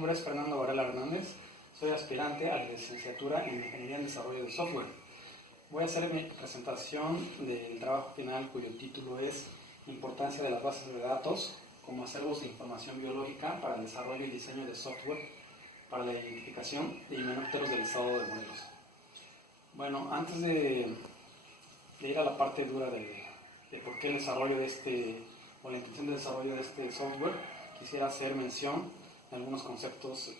nombre es Fernando Varela Hernández, soy aspirante a la licenciatura en Ingeniería en Desarrollo de Software. Voy a hacer mi presentación del trabajo final cuyo título es Importancia de las bases de datos como acervos de información biológica para el desarrollo y diseño de software para la identificación de himenópteros del estado de Morelos. Bueno, antes de ir a la parte dura de por qué el desarrollo de la intención de desarrollo de este software, quisiera hacer mención de algunos conceptos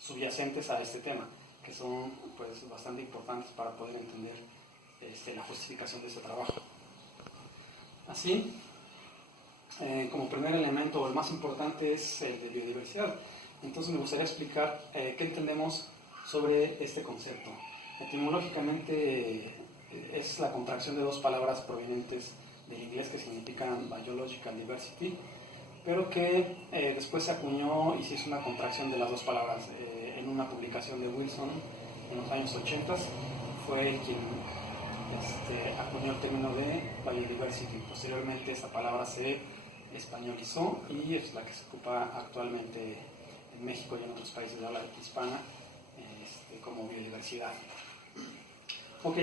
subyacentes a este tema, que son pues, bastante importantes para poder entender la justificación de este trabajo. Así, como primer elemento, el más importante es el de biodiversidad. Entonces me gustaría explicar qué entendemos sobre este concepto. Etimológicamente es la contracción de dos palabras provenientes del inglés que significan Biological Diversity, pero que después se acuñó y se hizo una contracción de las dos palabras. En una publicación de Wilson en los años 80 fue el quien acuñó el término de Biodiversity. Posteriormente esta palabra se españolizó y es la que se ocupa actualmente en México y en otros países de habla hispana como biodiversidad. Ok,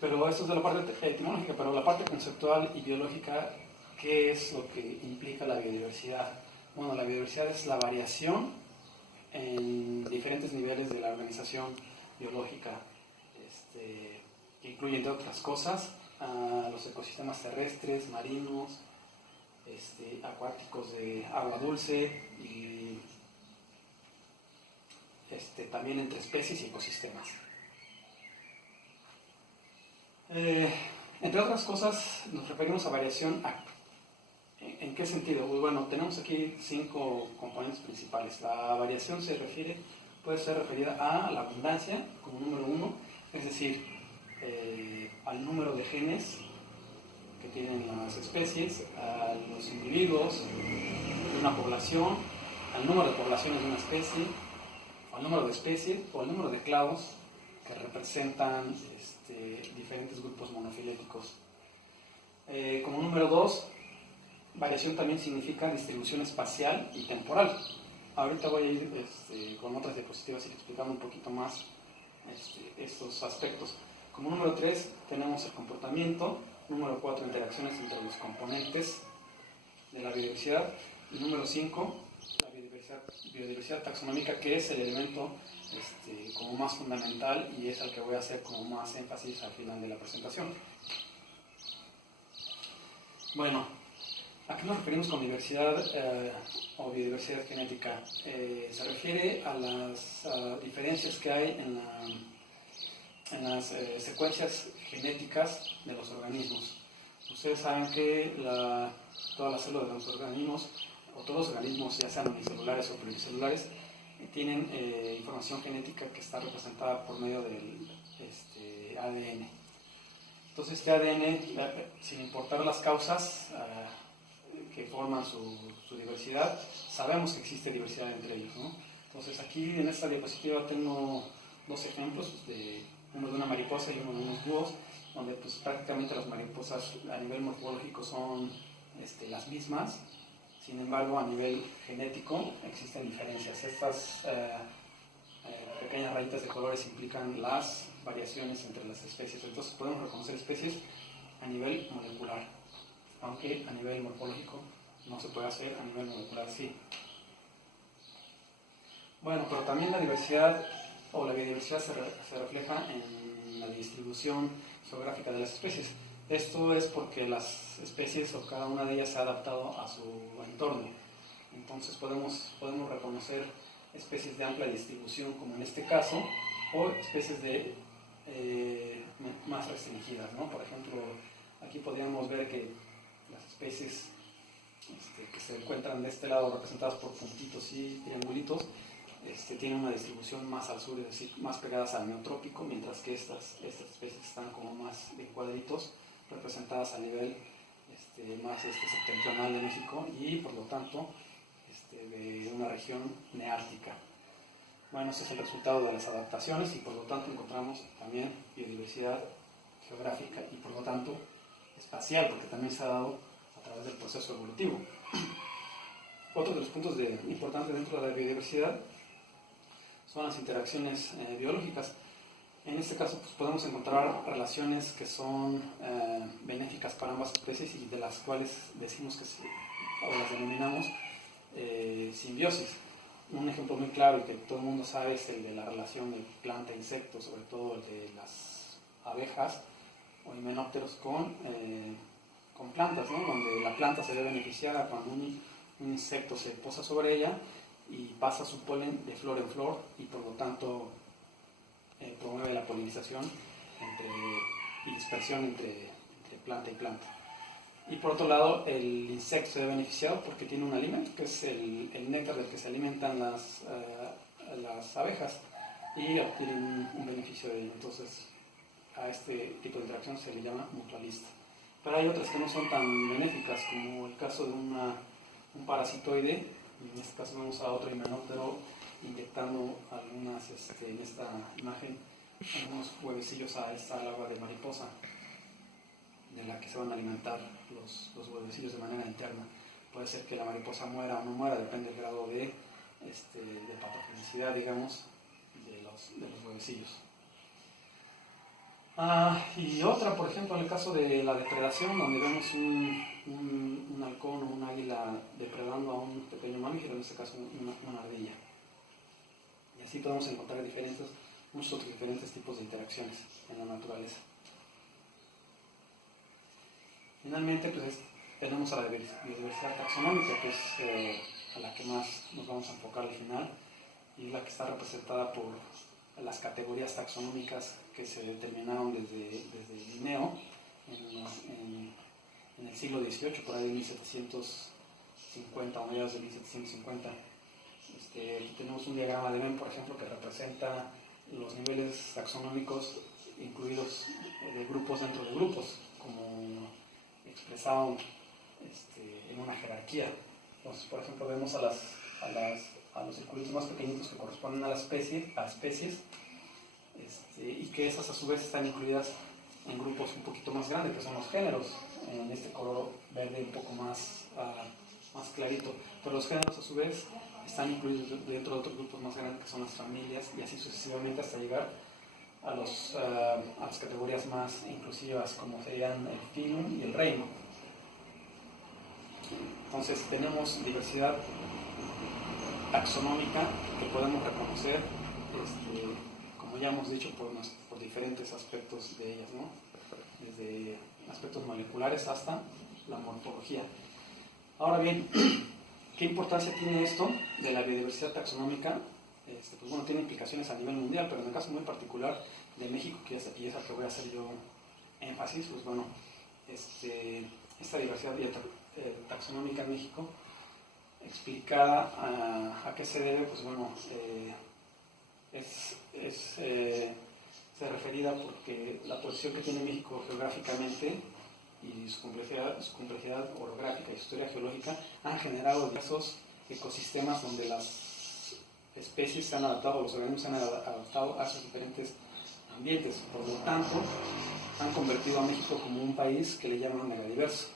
pero esto es de la parte etimológica, pero la parte conceptual y biológica, ¿qué es lo que implica la biodiversidad? Bueno, la biodiversidad es la variación en diferentes niveles de la organización biológica, que incluye, entre otras cosas, los ecosistemas terrestres, marinos, acuáticos de agua dulce y también entre especies y ecosistemas. Entre otras cosas, nos referimos a variación. ¿En qué sentido? Bueno, tenemos aquí 5 componentes principales. La variación puede ser referida a la abundancia como número 1, es decir, al número de genes que tienen las especies, a los individuos de una población, al número de poblaciones de una especie, al número de especies o al número de clavos que representan diferentes grupos monofiléticos. Como número 2, variación también significa distribución espacial y temporal. Ahorita voy a ir con otras diapositivas y explicando un poquito más estos aspectos. Como número 3 tenemos el comportamiento, número 4 interacciones entre los componentes de la biodiversidad y número 5 la biodiversidad taxonómica, que es el elemento como más fundamental y es al que voy a hacer como más énfasis al final de la presentación. Bueno, ¿a qué nos referimos con diversidad o biodiversidad genética? Se refiere a las diferencias que hay en las secuencias genéticas de los organismos. Ustedes saben que todas las células de los organismos, o todos los organismos, ya sean unicelulares o pluricelulares, tienen información genética que está representada por medio del ADN. Entonces este ADN, sin importar las causas que forman su diversidad, sabemos que existe diversidad entre ellos, ¿no? Entonces aquí en esta diapositiva tengo 2 ejemplos, uno de una mariposa y uno de unos búhos, donde pues, prácticamente las mariposas a nivel morfológico son las mismas. Sin embargo, a nivel genético existen diferencias. Estas pequeñas rayitas de colores implican las variaciones entre las especies. Entonces podemos reconocer especies a nivel molecular, aunque a nivel morfológico no se puede hacer, a nivel molecular sí. Bueno, pero también la diversidad o la biodiversidad se refleja en la distribución geográfica de las especies. Esto es porque las especies o cada una de ellas se ha adaptado a su entorno. Entonces podemos reconocer especies de amplia distribución, como en este caso, o especies más restringidas, ¿no? Por ejemplo, aquí podríamos ver que las especies que se encuentran de este lado representadas por puntitos y triangulitos tienen una distribución más al sur, es decir, más pegadas al neotrópico, mientras que estas especies están como más de cuadritos, representadas a nivel más septentrional de México y por lo tanto de una región neártica. Bueno, este es el resultado de las adaptaciones y por lo tanto encontramos también biodiversidad geográfica y por lo tanto espacial, porque también se ha dado a través del proceso evolutivo. Otro de los puntos importantes dentro de la biodiversidad son las interacciones biológicas. En este caso pues, podemos encontrar relaciones que son benéficas para ambas especies y de las cuales decimos o las denominamos simbiosis. Un ejemplo muy claro y que todo el mundo sabe es el de la relación de planta-insecto, sobre todo el de las abejas o himenópteros con plantas, ¿no? Donde la planta se ve beneficiada cuando un insecto se posa sobre ella y pasa su polen de flor en flor y por lo tanto promueve la polinización y dispersión entre planta y planta. Y por otro lado, el insecto se ve beneficiado porque tiene un alimento, que es el néctar del que se alimentan las abejas, y obtienen un beneficio de ello. Entonces, a este tipo de interacción se le llama mutualista. Pero hay otras que no son tan benéficas, como el caso de un parasitoide. En este caso vemos a otro himenóptero inyectando en esta imagen, algunos huevecillos a esta larva de mariposa, de la que se van a alimentar los huevecillos de manera interna. Puede ser que la mariposa muera o no muera, depende del grado de patogenicidad, digamos, de los huevecillos. Y otra, por ejemplo, en el caso de la depredación, donde vemos un halcón o un águila depredando a un pequeño mamífero, en este caso una ardilla. Y así podemos encontrar muchos otros diferentes tipos de interacciones en la naturaleza. Finalmente, pues tenemos a la biodiversidad taxonómica, que es a la que más nos vamos a enfocar al final, y es la que está representada por las categorías taxonómicas que se determinaron desde Linneo en el siglo XVIII, por ahí de 1750 o mediados de 1750. Aquí tenemos un diagrama de Venn, por ejemplo, que representa los niveles taxonómicos incluidos de grupos dentro de grupos, como expresado en una jerarquía. Entonces, por ejemplo, vemos a los circulitos más pequeñitos que corresponden a las especies, y que esas a su vez están incluidas en grupos un poquito más grandes, que son los géneros, en este color verde un poco más clarito. Pero los géneros a su vez están incluidos dentro de otros grupos más grandes, que son las familias, y así sucesivamente hasta llegar a las categorías más inclusivas, como serían el filum y el reino. Entonces tenemos diversidad taxonómica que podemos reconocer, como ya hemos dicho, por diferentes aspectos de ellas, ¿no? Desde aspectos moleculares hasta la morfología. Ahora bien, ¿qué importancia tiene esto de la biodiversidad taxonómica? Pues bueno, tiene implicaciones a nivel mundial, pero en el caso muy particular de México, que es al que voy a hacer yo énfasis, pues bueno, esta diversidad taxonómica en México, explicada a qué se debe, pues bueno, se referida porque la posición que tiene México geográficamente y su complejidad orográfica y su historia geológica han generado diversos ecosistemas donde las especies se han adaptado, los organismos se han adaptado a sus diferentes ambientes. Por lo tanto, han convertido a México como un país que le llaman megadiverso.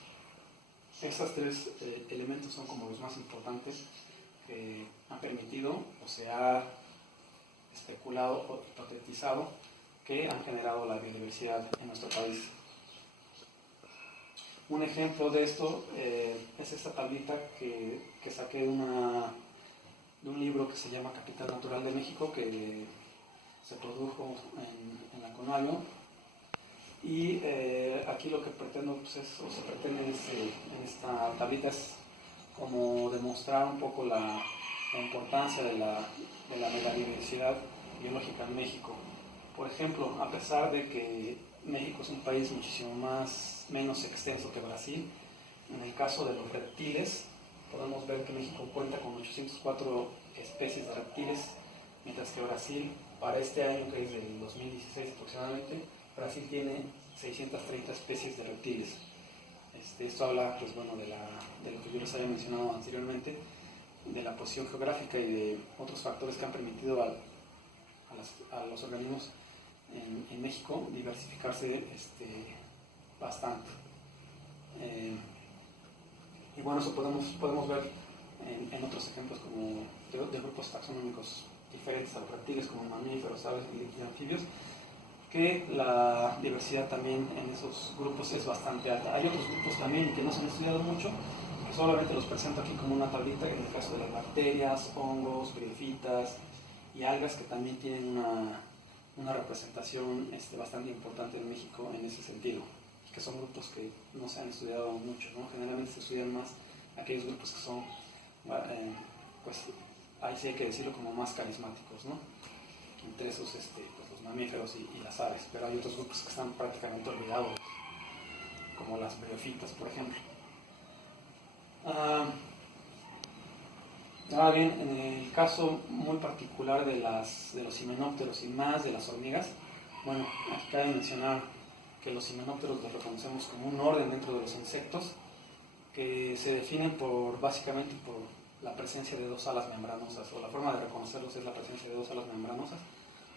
Estos tres elementos son como los más importantes que han permitido o se ha especulado o hipotetizado que han generado la biodiversidad en nuestro país. Un ejemplo de esto es esta tablita que saqué de un libro que se llama Capital Natural de México, que se produjo en la Conalio. Y aquí lo que pretendo, pues se pretende en esta tablita es como demostrar un poco la importancia de la megadiversidad biológica en México. Por ejemplo, a pesar de que México es un país muchísimo menos extenso que Brasil, en el caso de los reptiles, podemos ver que México cuenta con 804 especies de reptiles, mientras que Brasil, para este año, que es del 2016 aproximadamente, Brasil tiene 630 especies de reptiles. Esto habla, pues bueno, de lo que yo les había mencionado anteriormente, de la posición geográfica y de otros factores que han permitido a los organismos en México diversificarse bastante. Y bueno, eso podemos ver en otros ejemplos como de grupos taxonómicos diferentes a los reptiles, como mamíferos, aves y anfibios, que la diversidad también en esos grupos es bastante alta. Hay otros grupos también que no se han estudiado mucho, que solamente los presento aquí como una tablita, en el caso de las bacterias, hongos, briofitas y algas, que también tienen una representación bastante importante en México en ese sentido, que son grupos que no se han estudiado mucho, ¿no? Generalmente se estudian más aquellos grupos que son, pues ahí sí hay que decirlo, como más carismáticos, ¿no? Entre esos pues, los mamíferos y las aves, pero hay otros grupos que están prácticamente olvidados, como las briofitas, por ejemplo. Ahora bien, en el caso muy particular de los himenópteros y más de las hormigas, bueno, aquí cabe mencionar que los himenópteros los reconocemos como un orden dentro de los insectos, que se definen básicamente por la presencia de dos alas membranosas, o la forma de reconocerlos es la presencia de dos alas membranosas,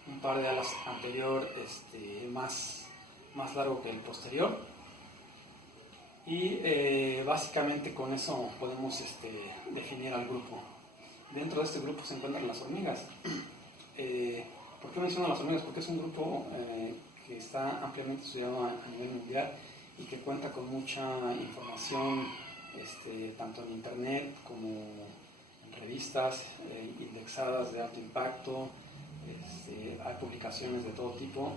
un par de alas anterior más largo que el posterior, y básicamente con eso podemos definir al grupo. Dentro de este grupo se encuentran las hormigas. ¿Por qué menciono las hormigas? Porque es un grupo que está ampliamente estudiado a nivel mundial y que cuenta con mucha información, tanto en internet como en revistas indexadas de alto impacto. Hay publicaciones de todo tipo,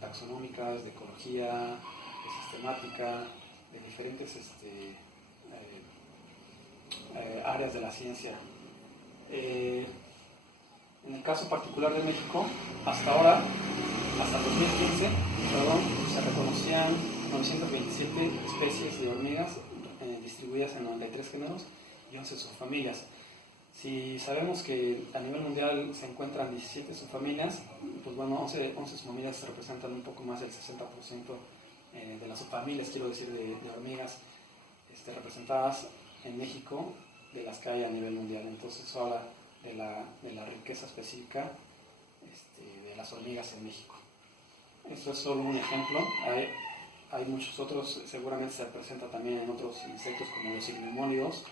taxonómicas, de ecología, de sistemática, de diferentes áreas de la ciencia. En el caso particular de México, hasta 2015, se reconocían 927 especies de hormigas distribuidas en 93 géneros y 11 subfamilias. Si sabemos que a nivel mundial se encuentran 17 subfamilias, pues bueno, 11 subfamilias representan un poco más del 60% de las subfamilias, quiero decir, de hormigas representadas en México, de las que hay a nivel mundial. Entonces eso habla de la riqueza específica de las hormigas en México. Esto es solo un ejemplo, hay muchos otros, seguramente se presenta también en otros insectos como los ignemónidos,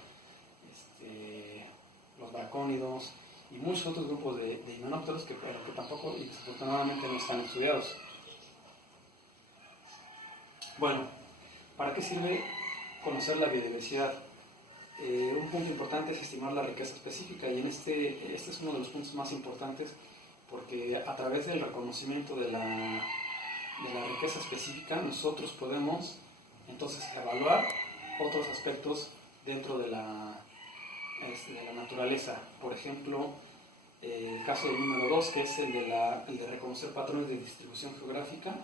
los bracónidos y muchos otros grupos de himenópteros que tampoco y desafortunadamente no están estudiados. Bueno, ¿para qué sirve conocer la biodiversidad? Un punto importante es estimar la riqueza específica, y este es uno de los puntos más importantes, porque a través del reconocimiento de la riqueza específica nosotros podemos entonces evaluar otros aspectos dentro de la naturaleza. Por ejemplo, el caso del número 2, que es el de reconocer patrones de distribución geográfica,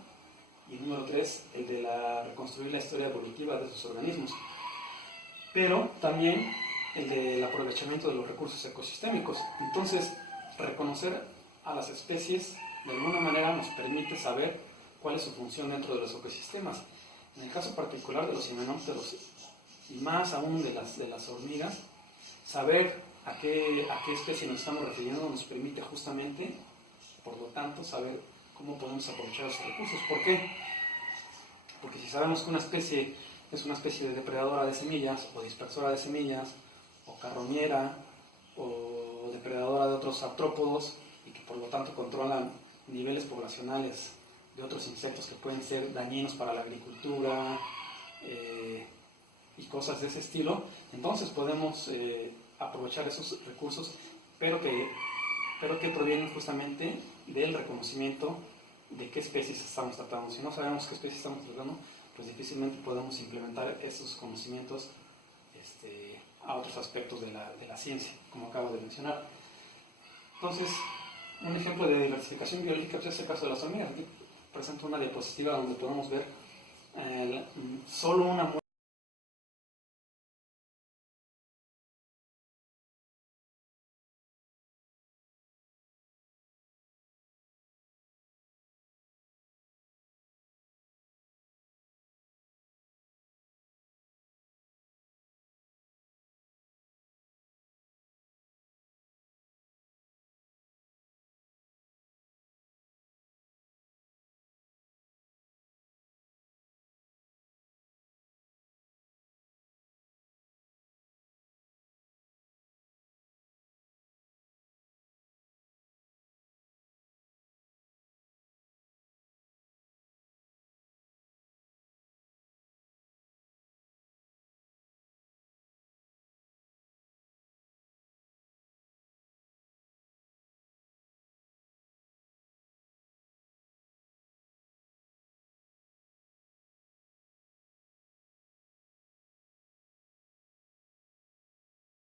y el número 3, el de reconstruir la historia evolutiva de sus organismos. Pero también el del aprovechamiento de los recursos ecosistémicos. Entonces, reconocer a las especies de alguna manera nos permite saber cuál es su función dentro de los ecosistemas. En el caso particular de los himenópteros, y más aún de las hormigas, saber a qué especie nos estamos refiriendo nos permite justamente, por lo tanto, saber cómo podemos aprovechar esos recursos. ¿Por qué? Porque si sabemos que una especie es una especie de depredadora de semillas, o dispersora de semillas, o carroñera, o depredadora de otros artrópodos, y que por lo tanto controlan niveles poblacionales de otros insectos que pueden ser dañinos para la agricultura y cosas de ese estilo, entonces podemos aprovechar esos recursos, pero que provienen justamente del reconocimiento de qué especies estamos tratando. Si no sabemos qué especies estamos tratando, pues difícilmente podemos implementar esos conocimientos a otros aspectos de la ciencia, como acabo de mencionar. Entonces, un ejemplo de diversificación biológica pues, es el caso de las hormigas. Aquí presento una diapositiva donde podemos ver solo una muestra